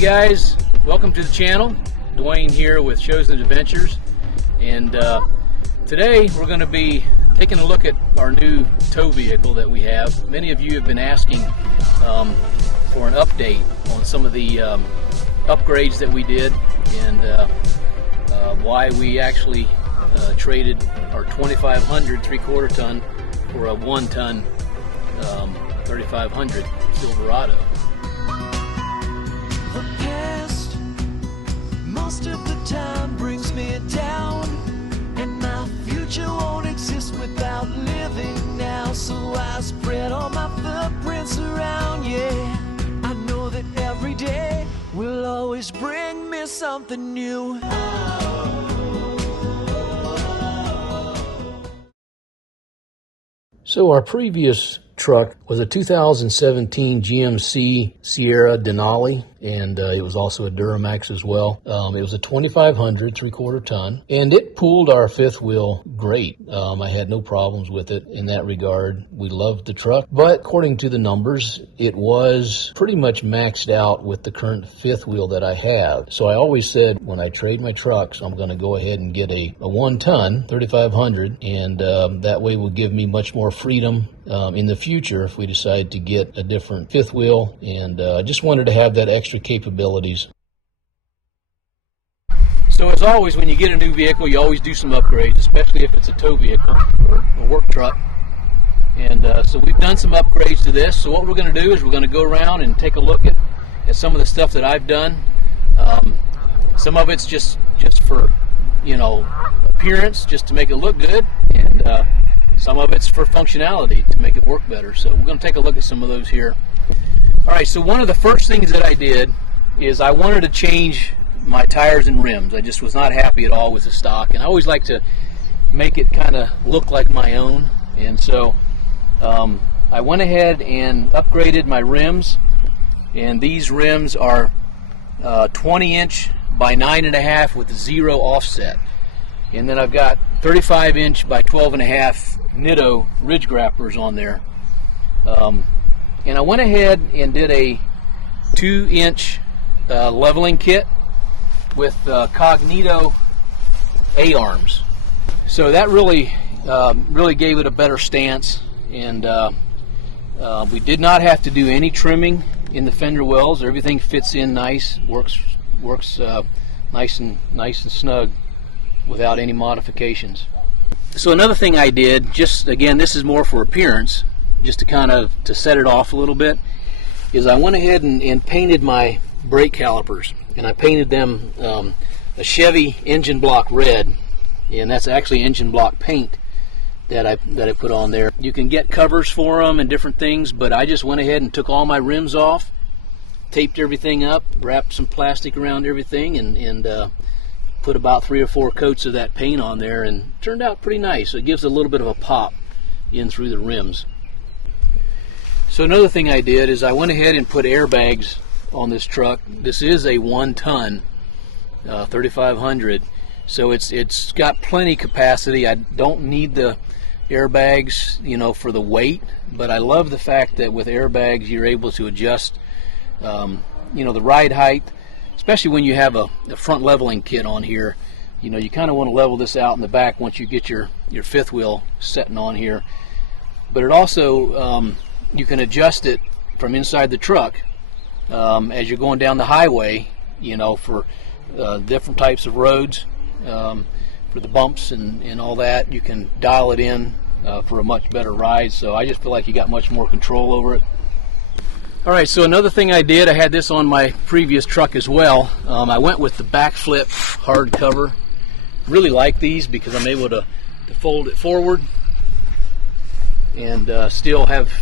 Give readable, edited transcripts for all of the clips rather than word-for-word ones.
guys, welcome to the channel. Dwayne here with Chosen Adventures, and today we're going to be taking a look at our new tow vehicle that we have. Many of you have been asking for an update on some of the upgrades that we did and why we actually traded our 2500 3/4 ton for a 1 ton 3500 Silverado. The past most of the time brings me down, and my future won't exist without living now. So I spread all my footprints around, yeah. I know that every day will always bring me something new. So our previous truck was a 2017 GMC Sierra Denali, and it was also a Duramax as well. It was a 2500 3/4 ton, and it pulled our fifth wheel great. I had no problems with it in that regard. We loved the truck, but according to the numbers, it was pretty much maxed out with the current fifth wheel that I have. So I always said when I trade my trucks, I'm going to go ahead and get a 1 ton 3500, and that way will give me much more freedom in the future if we decide to get a different fifth wheel, and I just wanted to have that extra capabilities. So as always, when you get a new vehicle, you always do some upgrades, especially if it's a tow vehicle or a work truck. And so we've done some upgrades to this. So what we're going to do is we're going to go around and take a look at some of the stuff that I've done. Some of it's just for, you know, appearance, just to make it look good, and some of it's for functionality to make it work better. So we're going to take a look at some of those here. All right, so one of the first things that I did is I wanted to change my tires and rims. I just was not happy at all with the stock, and I always like to make it kind of look like my own. And so I went ahead and upgraded my rims, and these rims are 20-inch by 9.5 with 0 offset. And then I've got 35-inch by 12.5 Nitto ridge grappers on there. And I went ahead and did a 2-inch leveling kit with Cognito A-arms. So that really gave it a better stance, and we did not have to do any trimming in the fender wells. Everything fits in nice, works nice and snug without any modifications. So another thing I did, just again, this is more for appearance, just to kind of to set it off a little bit, is I went ahead and painted my brake calipers, and I painted them a Chevy engine block red, and that's actually engine block paint that I put on there. You can get covers for them and different things, but I just went ahead and took all my rims off, taped everything up, wrapped some plastic around everything, and put about 3 or 4 coats of that paint on there, and it turned out pretty nice. So it gives a little bit of a pop in through the rims. So another thing I did is I went ahead and put airbags on this truck. This is a 1 ton 3500, so it's got plenty capacity. I don't need the airbags, you know, for the weight, but I love the fact that with airbags you're able to adjust you know, the ride height, especially when you have a front leveling kit on here. You know, you kind of want to level this out in the back once you get your fifth wheel setting on here. But it also, you can adjust it from inside the truck as you're going down the highway, you know, for different types of roads, for the bumps and all that. You can dial it in for a much better ride. So I just feel like you got much more control over it. All right, so another thing I did, I had this on my previous truck as well. I went with the backflip hard cover. Really like these because I'm able to fold it forward and still have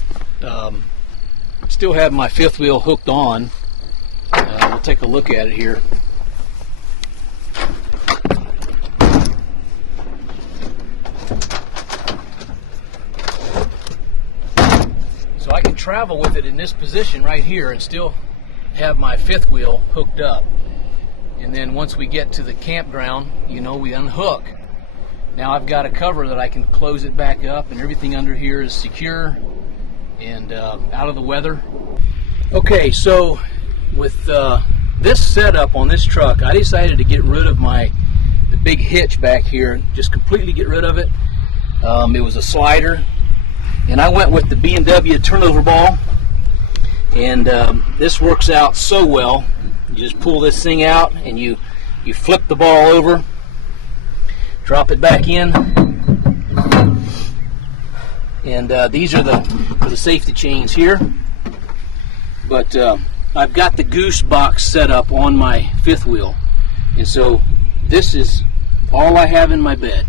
my fifth wheel hooked on. We'll take a look at it here. So I can travel with it in this position right here and still have my fifth wheel hooked up. And then once we get to the campground, you know, we unhook. Now I've got a cover that I can close it back up, and everything under here is secure and out of the weather. Okay, so with this setup on this truck, I decided to get rid of the big hitch back here, just completely get rid of it. It was a slider, and I went with the B&W turnover ball, and this works out so well. You just pull this thing out and you flip the ball over, drop it back in, and these are the safety chains here. But I've got the goose box set up on my fifth wheel, and so this is all I have in my bed.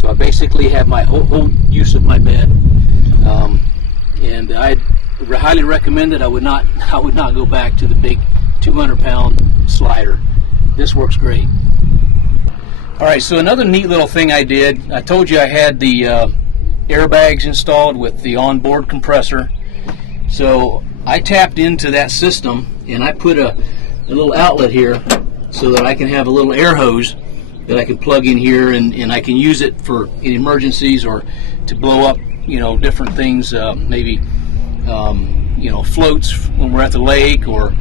So I basically have my whole use of my bed, and I highly recommend it. I would not go back to the big 200-pound slider. This works great. All right, so another neat little thing I did. I told you I had the airbags installed with the onboard compressor. So I tapped into that system, and I put a little outlet here so that I can have a little air hose that I can plug in here, and I can use it for in emergencies or to blow up, different things, maybe, floats when we're at the lake, or,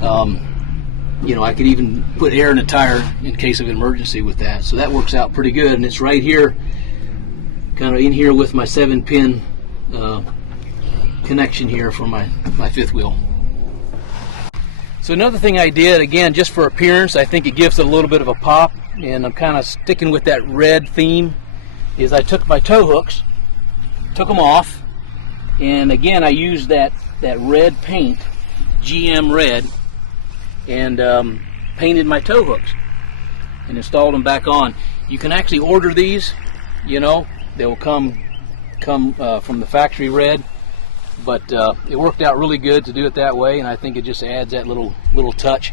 I could even put air in a tire in case of an emergency with that. So that works out pretty good, and it's right here, kind of in here with my 7-pin connection here for my fifth wheel. So another thing I did, again, just for appearance, I think it gives it a little bit of a pop, and I'm kind of sticking with that red theme, is I took my tow hooks, took them off, and again I used that red paint, GM red, and painted my tow hooks and installed them back on. You can actually order these, they will come from the factory red, but it worked out really good to do it that way, and I think it just adds that little touch.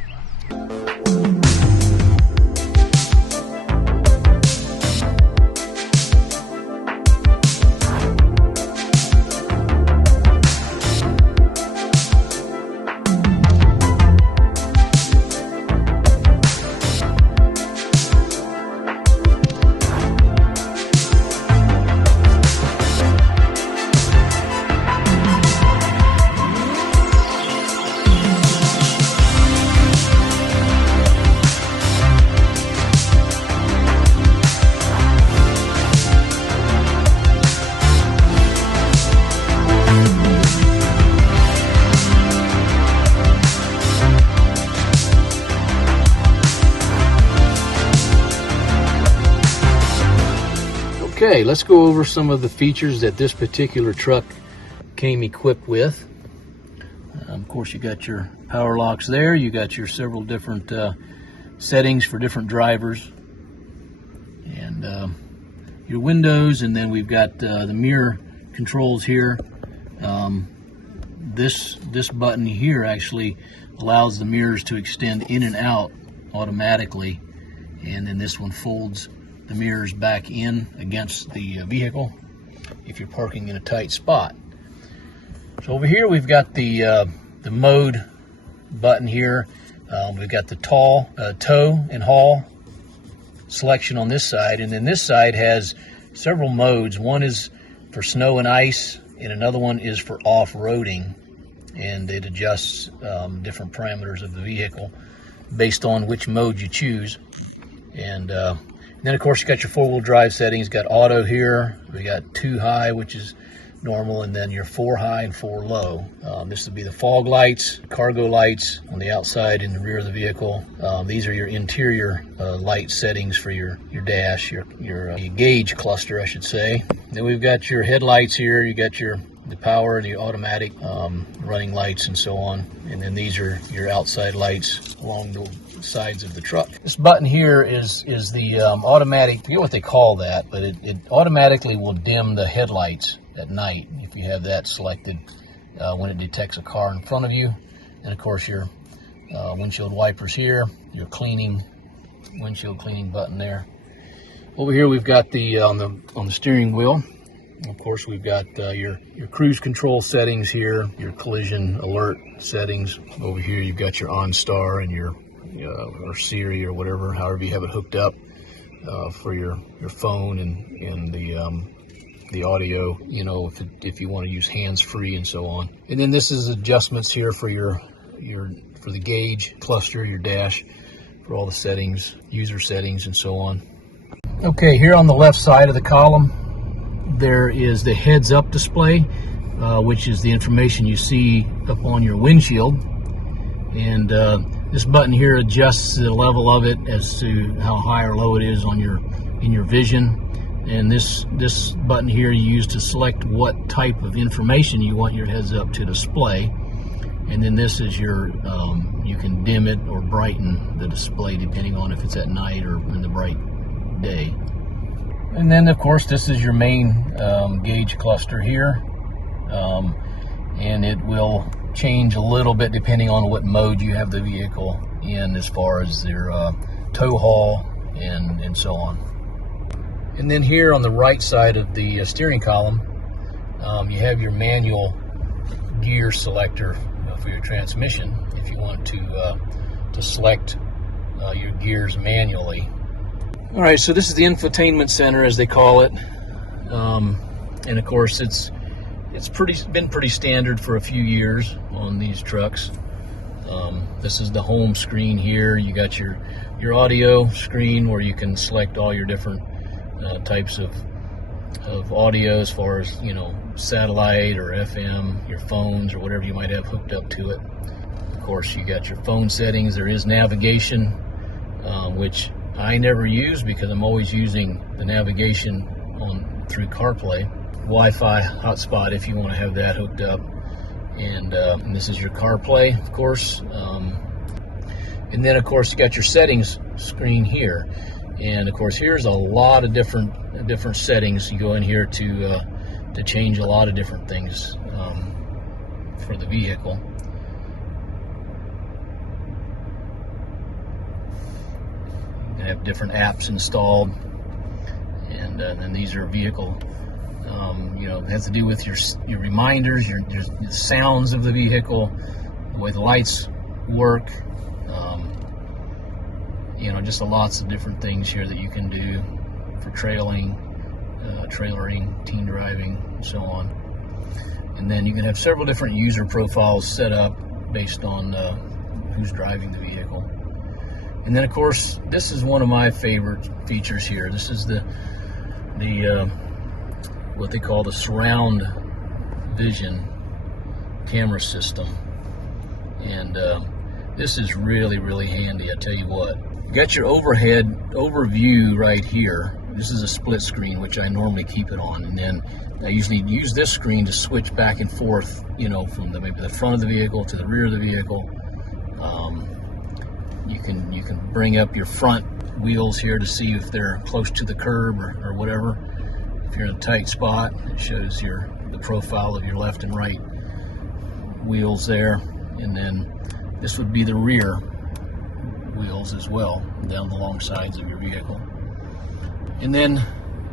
Okay, let's go over some of the features that this particular truck came equipped with. Of course, you got your power locks there. You got your several different settings for different drivers, and your windows, and then we've got the mirror controls here. This button here actually allows the mirrors to extend in and out automatically, and then this one folds the mirrors back in against the vehicle if you're parking in a tight spot. So over here we've got the mode button here. We've got the tow and haul selection on this side, and then this side has several modes. One is for snow and ice, and another one is for off-roading, and it adjusts different parameters of the vehicle based on which mode you choose. And then of course you got your 4-wheel drive settings. Got auto here. We got 2 high, which is normal, and then your 4 high and 4 low. This would be the fog lights, cargo lights on the outside and the rear of the vehicle. These are your interior light settings for your dash, your gauge cluster, I should say. Then we've got your headlights here. You got the power and the automatic running lights and so on. And then these are your outside lights along the sides of the truck. This button here is the automatic, I forget what they call that, but it automatically will dim the headlights at night if you have that selected when it detects a car in front of you. And of course your windshield wipers here, your windshield cleaning button there. Over here we've got the on the steering wheel. Of course, we've got your cruise control settings here, your collision alert settings. Over here you've got your OnStar and your or Siri or whatever, however you have it hooked up for your phone, and the audio, if you want to use hands-free and so on. And then this is adjustments here for your for the gauge cluster, your dash, for all the settings, user settings, and so on. Okay, here on the left side of the column, there is the heads-up display, which is the information you see up on your windshield. And this button here adjusts the level of it as to how high or low it is on in your vision. And this button here you use to select what type of information you want your heads-up to display. And then this is your, you can dim it or brighten the display depending on if it's at night or in the bright day. And then of course this is your main gauge cluster here. And it will change a little bit depending on what mode you have the vehicle in, as far as their tow haul and so on. And then here on the right side of the steering column, you have your manual gear selector for your transmission if you want to select your gears manually. All right, so this is the infotainment center, as they call it, and of course it's been pretty standard for a few years on these trucks. This is the home screen here. You got your audio screen where you can select all your different types of audio, as far as, you know, satellite or FM, your phones or whatever you might have hooked up to it. Of course, you got your phone settings. There is navigation, which I never use because I'm always using the navigation through CarPlay. Wi-Fi hotspot if you want to have that hooked up, and this is your CarPlay, of course. And then of course you got your settings screen here, and of course here's a lot of different settings. You go in here to change a lot of different things for the vehicle. You have different apps installed, and then these are vehicle. You know, it has to do with your reminders, your sounds of the vehicle, the way the lights work. You know, just lots of different things here that you can do for trailering, teen driving, and so on. And then you can have several different user profiles set up based on who's driving the vehicle. And then of course, this is one of my favorite features here. This is the what they call the surround vision camera system, and this is really handy. I tell you what, you got your overview right here. This is a split screen, which I normally keep it on, and then I usually use this screen to switch back and forth, you know, from maybe the front of the vehicle to the rear of the vehicle. You can bring up your front wheels here to see if they're close to the curb or whatever. If you're in a tight spot, it shows the profile of your left and right wheels there. And then this would be the rear wheels as well, down the long sides of your vehicle. And then,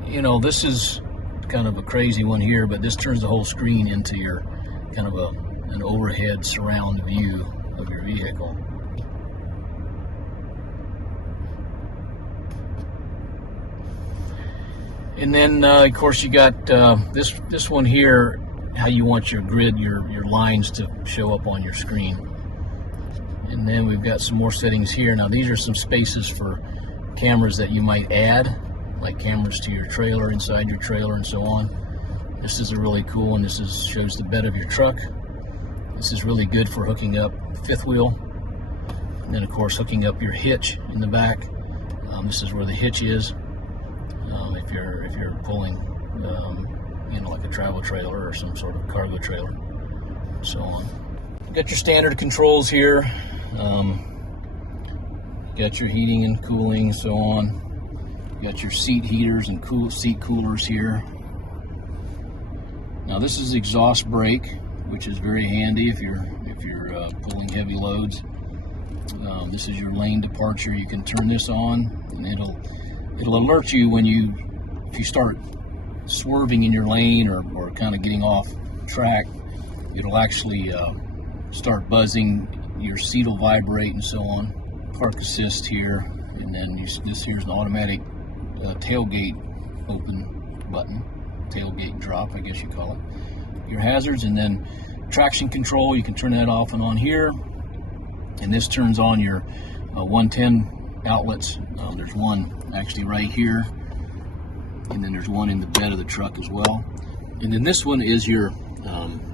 you know, this is kind of a crazy one here, but this turns the whole screen into your kind of an overhead surround view of your vehicle. And then of course you got this one here, how you want your grid, your lines to show up on your screen. And then we've got some more settings here. Now these are some spaces for cameras that you might add, like cameras to your trailer, inside your trailer, and so on. This is a really cool one. This shows the bed of your truck. This is really good for hooking up fifth wheel. And then of course hooking up your hitch in the back. This is where the hitch is. If you're pulling, you know, like a travel trailer or some sort of cargo trailer, and so on. You got your standard controls here. You got your heating and cooling, and so on. You got your seat heaters and seat coolers here. Now this is exhaust brake, which is very handy if you're pulling heavy loads. This is your lane departure. You can turn this on, and it'll alert you if you start swerving in your lane or kind of getting off track. It'll actually start buzzing, your seat will vibrate, and so on. Park assist here, and then this here's an automatic tailgate open button, tailgate drop, I guess you call it. Your hazards, and then traction control, you can turn that off and on here. and this turns on your 110 outlets. There's one actually right here, and then there's one in the bed of the truck as well. And then this one is your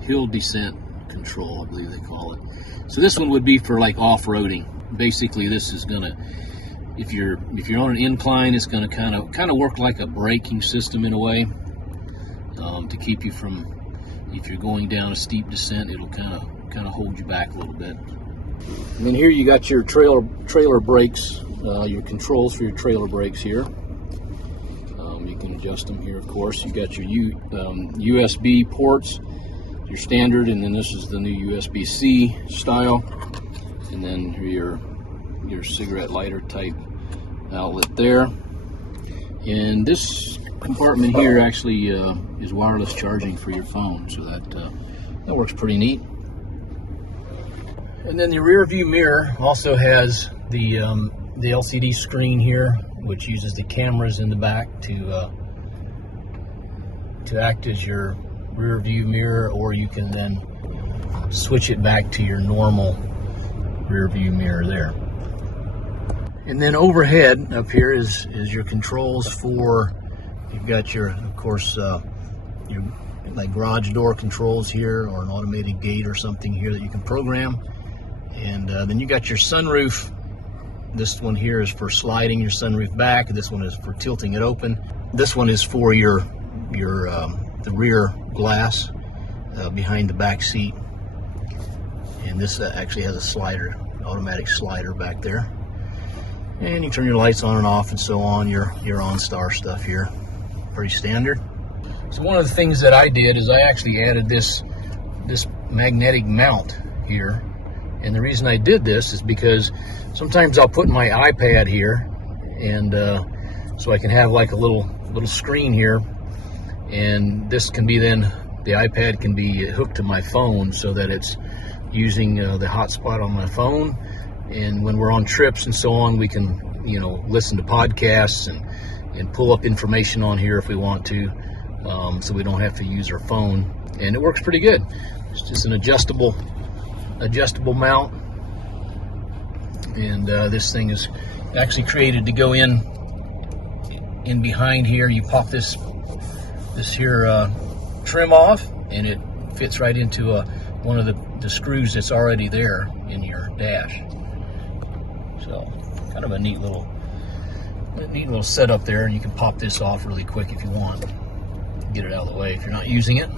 hill descent control, I believe they call it. So this one would be for like off-roading. Basically, this is gonna, if you're on an incline, it's gonna kind of work like a braking system in a way, to keep you from, if you're going down a steep descent, it'll kind of hold you back a little bit. And then here you got your trailer brakes, your controls for your trailer brakes here. You can adjust them here, of course. You got your USB ports, your standard, and then this is the new USB-C style, and then your cigarette lighter type outlet there. And this compartment here actually is wireless charging for your phone, so that works pretty neat. And then the rear view mirror also has the LCD screen here, which uses the cameras in the back to act as your rear view mirror, or you can then switch it back to your normal rear view mirror there. And then overhead up here is your controls for, you've got your, of course, your like garage door controls here, or an automated gate or something here that you can program. And then you got your sunroof. This one here is for sliding your sunroof back. This one is for tilting it open. This one is for your the rear glass behind the back seat. And this actually has a slider, automatic slider back there. And you turn your lights on and off and so on. Your OnStar stuff here, pretty standard. So one of the things that I did is I actually added this magnetic mount here. And the reason I did this is because sometimes I'll put my iPad here, and so I can have like a little screen here, and this can be then, the iPad can be hooked to my phone so that it's using the hotspot on my phone. And when we're on trips and so on, we can, listen to podcasts and pull up information on here if we want to, so we don't have to use our phone. And it works pretty good. It's just an adjustable mount, and this thing is actually created to go in behind here. You pop this here trim off, and it fits right into one of the screws that's already there in your dash. So kind of a neat little setup there, and you can pop this off really quick if you want. Get it out of the way if you're not using it.